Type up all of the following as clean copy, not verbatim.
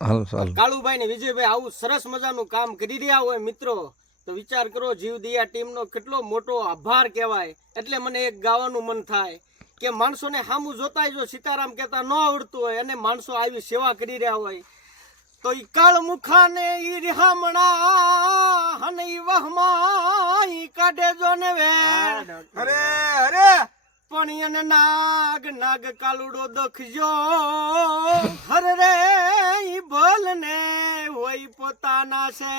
હાલ હાલ કાળુભાઈ ને વિજયભાઈ આવું સરસ મજાનું કામ કરી રહ્યા હોય મિત્રો, તો વિચાર કરો જીવદયા ટીમનો કેટલો મોટો આભાર કહેવાય. એટલે મને એક ગાવાનું મન થાય કે માણસોને સામું જોતા જો સીતારામ કહેતા ન આવડતું હોય અને માણસો આવી સેવા કરી રહ્યા હોય તો ઈ કાળમુખાને ઈ રિહામણા અને ઈ વહમાં ઈ કાઢે જો ને વેણ. અરે અરે પણ એને નાગ નાગ કાલુડો દખજો હર રે ઈ ભલ ને હોય પોતાના છે.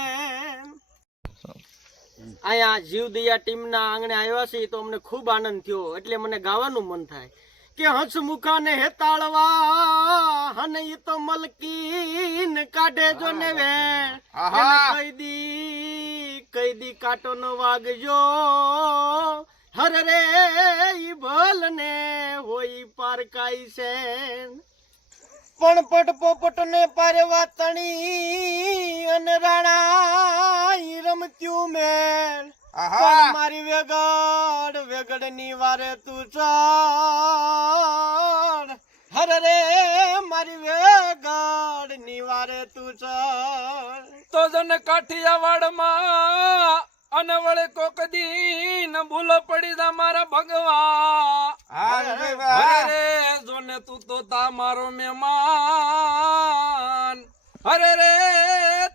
અહીંયા જીવદયા ટીમના આંગણે આવ્યા છે તો અમને ખૂબ આનંદ થયો, એટલે મને ગાવાનું મન થાય કે હંસમુખાને હેતાળવા અને ઈ તો મલકીન કાઢે જો ને વેણ. કઈ દી કાંટો ન વાગજો હર રે ઈ ભલ ને હોય પારકાઈ છે. પણ પટ પોપટ ને પારવા તણી અને રાણા ઈ રમત્યું મેલ. પણ મારી વેગડ ની વારે તું ચડ હર રે મારી વેગડ ની વારે તું ચડ. તો જન કાઠિયાવાડમાં અને વળે કોક દી ન ભૂલો પડી જા મારા ભગવાન. અરે જોને તું તો તા મારો મહેમાન. અરે રે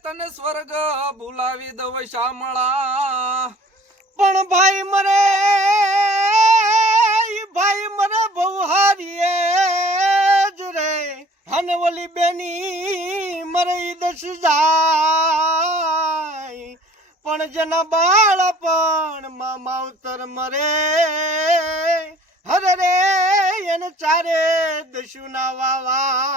તને સ્વર્ગ ભૂલાવી દવ શામળા. પણ ભાઈ મરે બહુ હારીએ જ રે અને ઓલી બેની મરે દસ જાય. પણ જેના બાળપણ માં માવતર મરે હર રે એને ચારે દસ્યુ ના વાવા.